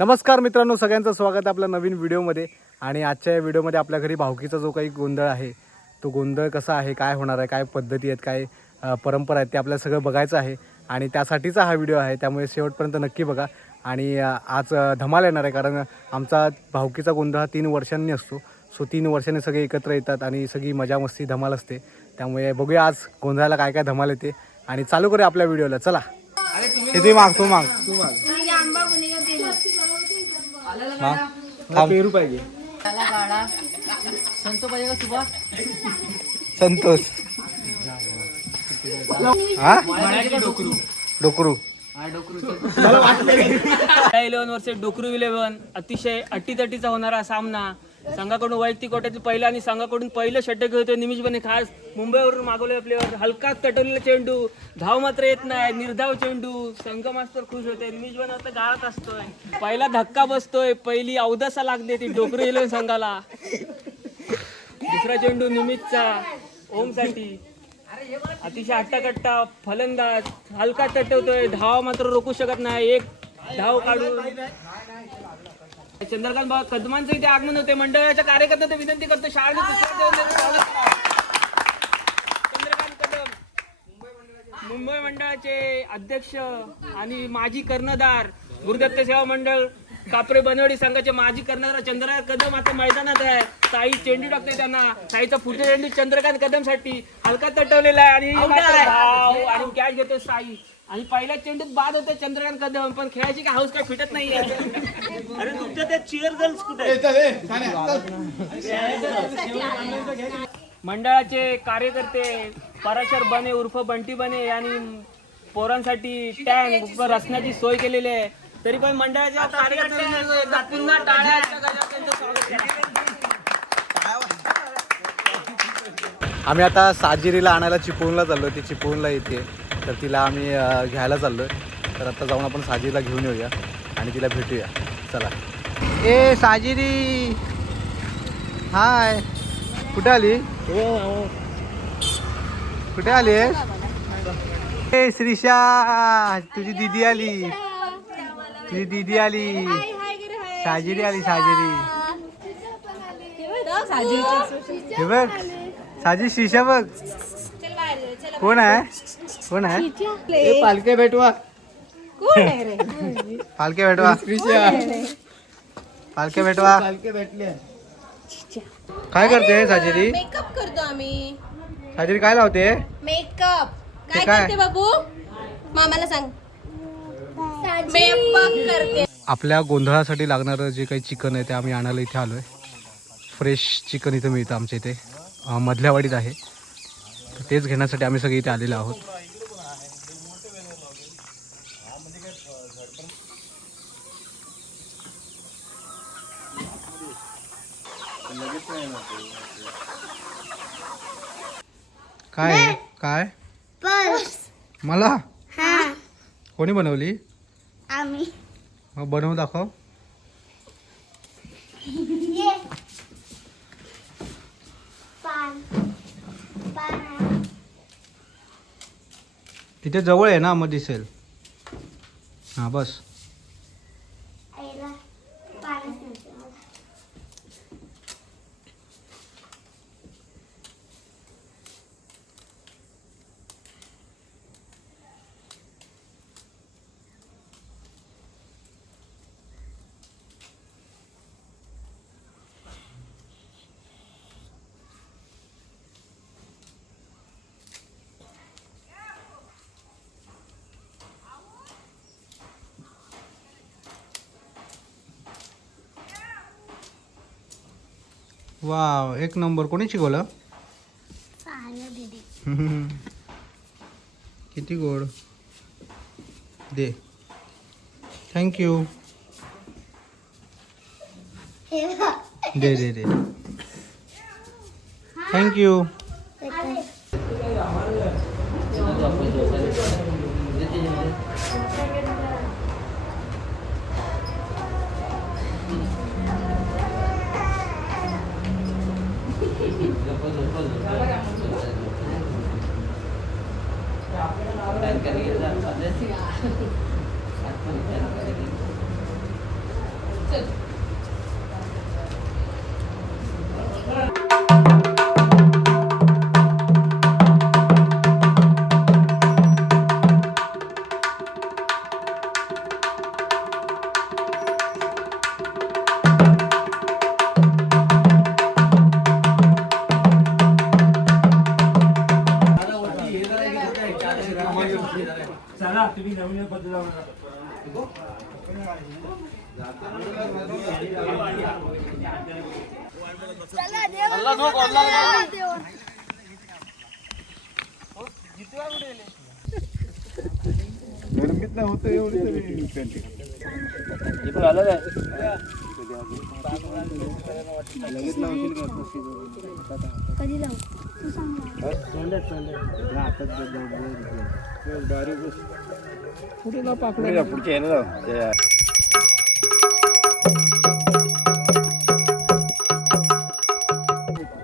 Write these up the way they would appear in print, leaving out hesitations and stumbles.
नमस्कार मित्रांनो, सगळ्यांचं स्वागत आहे आपल्या नवीन व्हिडिओमध्ये. आणि आजच्या या व्हिडिओमध्ये आपल्या घरी भावकीचा जो काही गोंधळ आहे, तो गोंधळ कसा आहे, काय होणार आहे, काय पद्धती आहेत, काय परंपरा आहेत, ते आपल्याला सगळं बघायचं आहे. आणि त्यासाठीचा हा व्हिडिओ आहे, त्यामुळे शेवटपर्यंत नक्की बघा. आणि आज धमाल येणार आहे, कारण आमचा भावकीचा गोंधळ हा 3 वर्षांनी असतो. सो 3 वर्षांनी सगळे एकत्र येतात आणि सगळी मजा मस्ती धमाल असते. त्यामुळे बघूया आज गोंधळाला काय काय धमाल येते. आणि चालू करूया आपल्या व्हिडिओला. चला, हे माग तू माग पेरू पाहिजे. संतोष डोकरू 11 वर्ष डोकरू 11 अतिशय अटीतटीचा होणारा सामना. संघाकडून वैयक्तिक कोट्यातील पहिला आणि संघाकडून पहिलं षटक होते. निमिषपणे खास मुंबईवरून मागवलेला प्लेअर, हलका तटवलेला चेंडू, धाव मात्र येत नाही, निर्धाव चेंडू. संघ मास्तर खुश होते. निमिषपणे आता गाळत असतोय, पहिला धक्का बसतोय, पहिली अवदसा लागते ती डोकरू 11 संघाला. दुसरा चेंडू निमिषचा ओम साठी, अतिशय अट्टाकट्टा फलंदाज, हलका तटवतोय, धाव मात्र रोखू शकत नाही, एक धाव काढून. चंद्रकांत कदमांचं इथे आगमन होते. मंडळाच्या कार्यकर्त्यांना विनंती करतो, शाळेने चंद्रकांत कदम मुंबई मंडळाचे अध्यक्ष आणि माजी कर्णधार, गुरुदत्त सेवा मंडळ कापरे बनवडी संघाचे माजी कर्णधार चंद्रकांत कदम आता मैदानात आहे. साई चेंडू टाकते त्यांना, साईचा फुटे चेंडू चंद्रकांत कदम साठी हलका तटवलेला आहे आणि कॅच घेतो साई. आणि पहिल्या चेंडूत बाद होते चंद्रकांत कदम, पण खेळायची काय हाऊस काय फिटत नाहीये. अरे तुमच्या त्या चिअर गर्ल्स कुठे? मंडळाचे कार्यकर्ते पराशर बने उर्फ बंटी बने यांनी पोरांसाठी टँक रचण्याची सोय केलेली आहे. तरी पण मंडळाच्या कार्यकर्त्यांनी पुन्हा टाळ्यांच्या गजरात त्यांचं स्वागत केलं. आम्ही आता साजिरीला आणायला चिपळूणला चाललो. ती चिपळूणला येते, तर तिला आम्ही घ्यायला चाललो आहे. तर आता जाऊन आपण साजिरीला घेऊन येऊया आणि तिला भेटूया. चला. ए साजिरी, हाय. कुठे आली? कुठे आली? ए श्रीषा, तुझी दीदी आली. तुझी दीदी आली. साजिरी आली. साजिरी हे बघ, साजी श्रीषा बघ. कोण आहे? कोण आहे? पालके भेटवा. पालके भेटवा. पालके भेटवा. काय करते साजिरी? मेकअप करतो आम्ही. साजिरी काय लावते? मेकअप. काय करते बाबू? मामाला सांग. मेकअप करते. आपल्या गोंधळासाठी लागणारं जे काही चिकन आहे ते आम्ही आणायला इथे आलोय. फ्रेश चिकन इथं मिळतं आमच्या इथे, मधल्या वाडीत आहे. तेच घेण्यासाठी आम्ही सगळे इथे आलेलो आहोत. काय काय मला कोणी बनवली? आम्ही. मग बनवून दाखव. तिथे जवळ आहे ना, मग दिसेल. हां बस. वाव, एक नंबर. कोणी शिकवलं? किती गोड. दे. थँक्यू. दे दे दे. थँक्यू.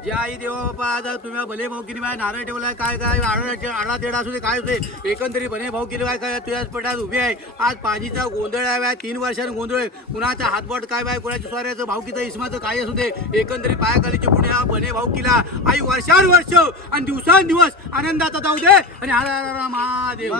जे आई देवा बापा आज तुम्ही भले भाऊ किनी बाय नारळ ठेवलाय काय काय आडा तेडा असू दे काय होते एकंदरीत भले भाऊ किनी बाय काय तुझ्याच पटात उभी आहे. आज पाजीचा गोंधळ आहे बाय 3 वर्षांनी गोंधळ आहे. कुणाचा हातबोट काय बाय कुणाच्या स्वाऱ्याचं भाऊकीचं इस्माचं काय असू दे एकंदरीत पायाखालीचे पुणे हा भले भाऊ किला आई वर्षानुवर्ष आणि दिवसांदिवस आनंदाचा जाऊ दे आणि हर हर महादेव.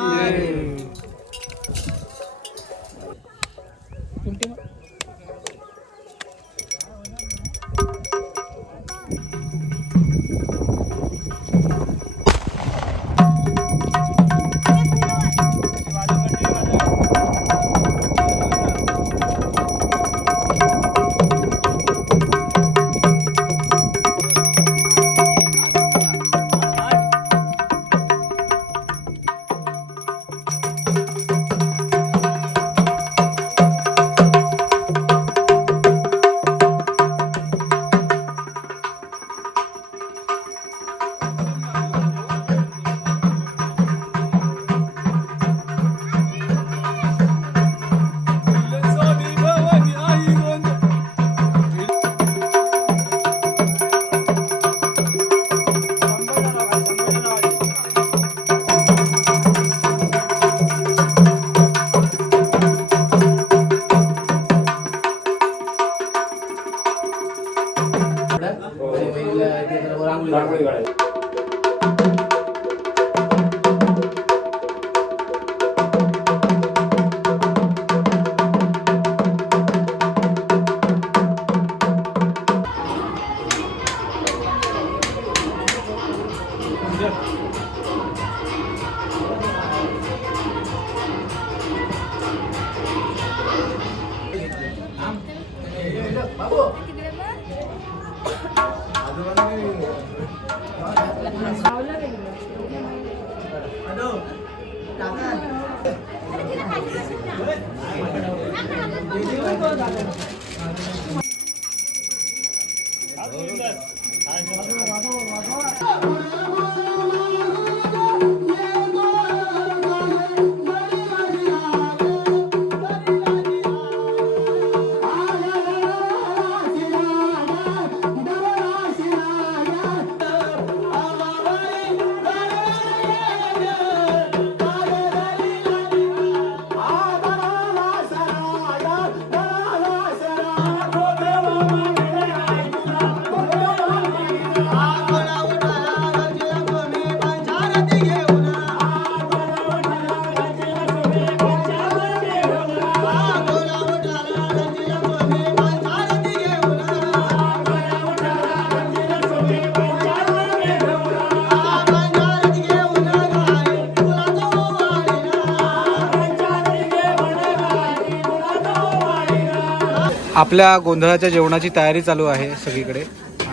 आपल्या गोंधळाच्या जेवणाची तयारी चालू आहे सगळीकडे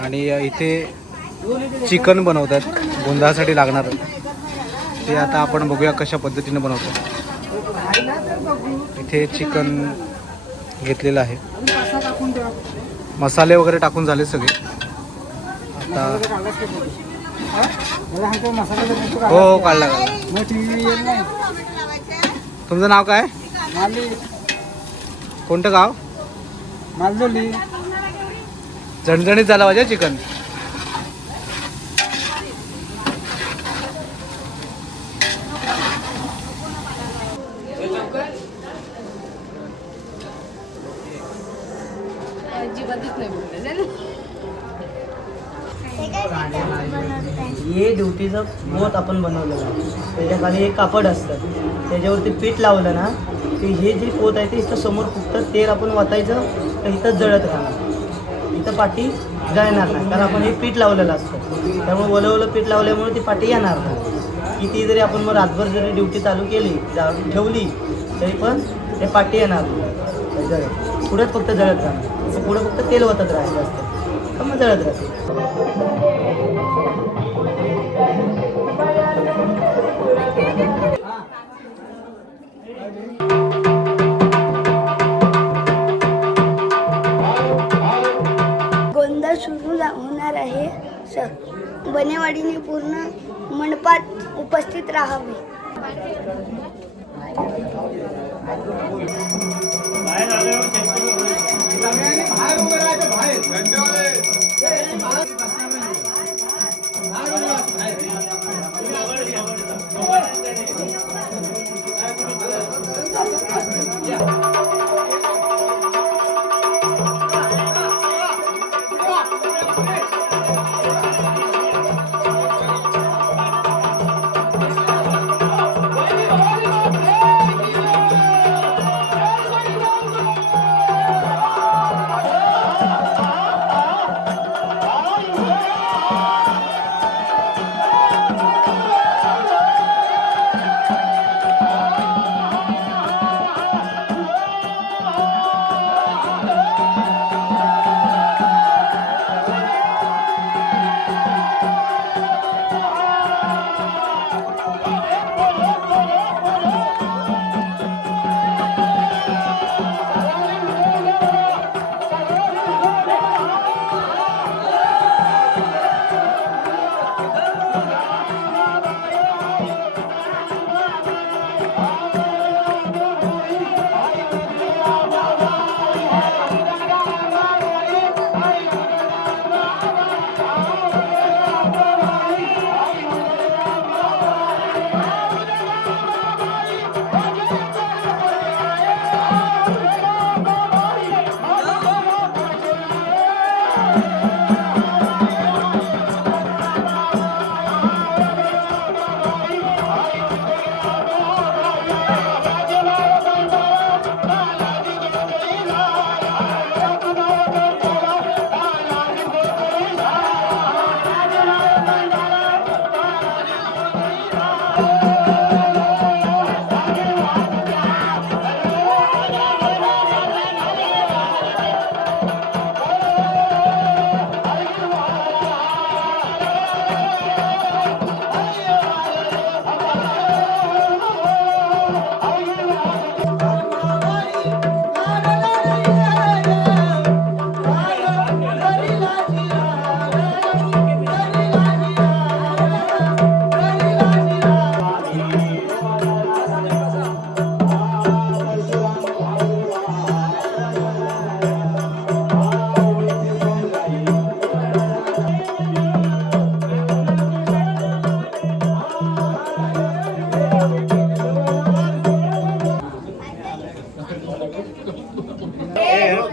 आणि इथे चिकन बनवतात गोंधळासाठी लागणार ते आता आपण बघूया कशा पद्धतीने बनवतात. इथे चिकन घेतलेलं आहे, मसाले वगैरे टाकून झाले सगळे. आता हो काढला. तुमचं नाव काय? कोणतं गाव? मालदोली. झणझणीत झाला पाहिजे चिकन. अजिबातच नाही बोलले. हे ड्युटीचं पोत आपण बनवलेलं आहे. त्याच्या खाली एक कापड असतं, त्याच्यावरती पीठ लावलं ना की हे जे पोत आहे ते इथं समोर फक्त तेल आपण वाटायचं तर इथं जळत राहणार. इथं पाठी जळणार नाही, कारण आपण हे पीठ लावलेलं असतं. त्यामुळे ओलं पीठ लावल्यामुळे ती पाठी येणार नाही. किती जरी आपण मग रातभर जरी ड्युटी चालू केली, ठेवली, तरी पण ते पाठी येणार नाही. जळत पुढेच फक्त जळत राहणार. पुढं फक्त तेल वाटत राहायचं असतं, तर मग जळत राहते. गोंधळ सुरू होणार आहे. बनेवाडीने पूर्ण मंडपात उपस्थित राहावे.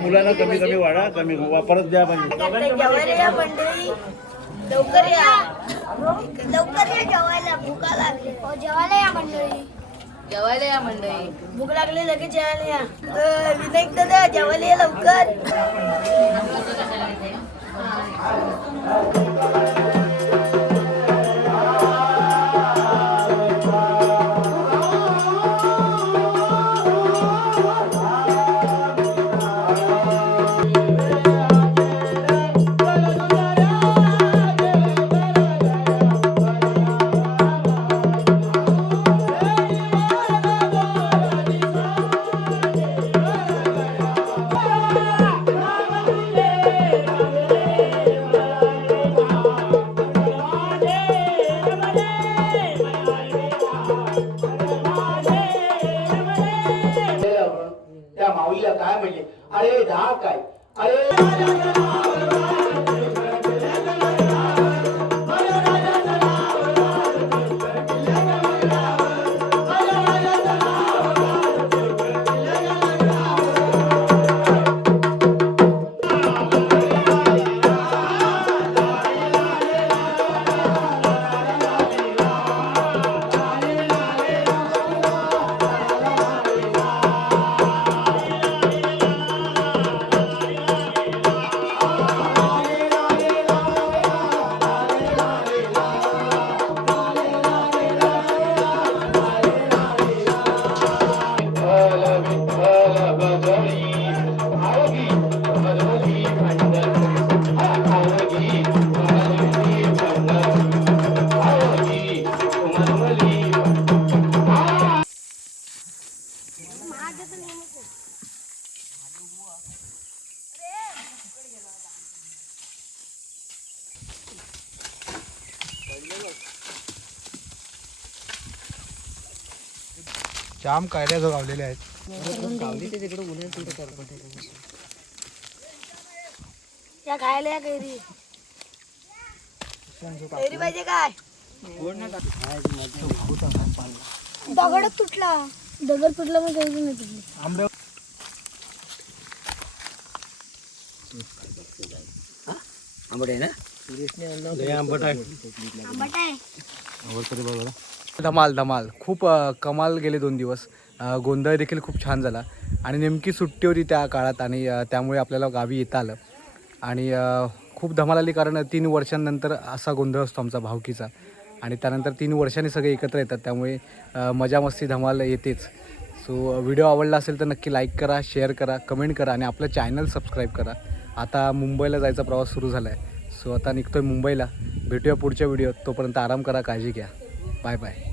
मुलांना कमी कमी वाढा, कमी वापरत द्या पाहिजे. जेवायला मंडळी लवकर या, लवकर या जेवायला, भूका लागली. जेवायला या मंडळी, जेवायला या मंडळी. भूक लागली लगेच जेवायला या. विनायक दादा जेवायला या लवकर. त्या माऊलीला काय म्हणजे, अरे दहा काय, अरे जाम कायद्या जो गावलेले आहेत. या खायला या कैरी कैरी पाहिजे काय दगड तुटला मग कैरी नाही तुटली. आंबे आंबट आहे ना आंबट आहे. आंबट आहे. धमाल धमाल खूप कमाल गेले 2 दिवस. गोंधळ देखील खूप छान झाला आणि नेमकी सुट्टी होती त्या काळात आणि त्यामुळे आपल्याला गावी येता आलं आणि खूप धमाल आली कारण 3 वर्षांनंतर असा गोंधळ असतो आमचा भावकीचा आणि त्यानंतर 3 वर्षांनी सगळे एकत्र येतात त्यामुळे मजा मस्ती धमाल येतेच. सो व्हिडिओ आवडला असेल तर नक्की लाईक करा, शेअर करा, कमेंट करा आणि आपलं चॅनल सबस्क्राईब करा. आता मुंबईला जायचा प्रवास सुरू झाला आहे. सो आता निघतोय मुंबईला. भेटूया पुढच्या व्हिडिओत. तोपर्यंत आराम करा, काळजी घ्या. Bye bye.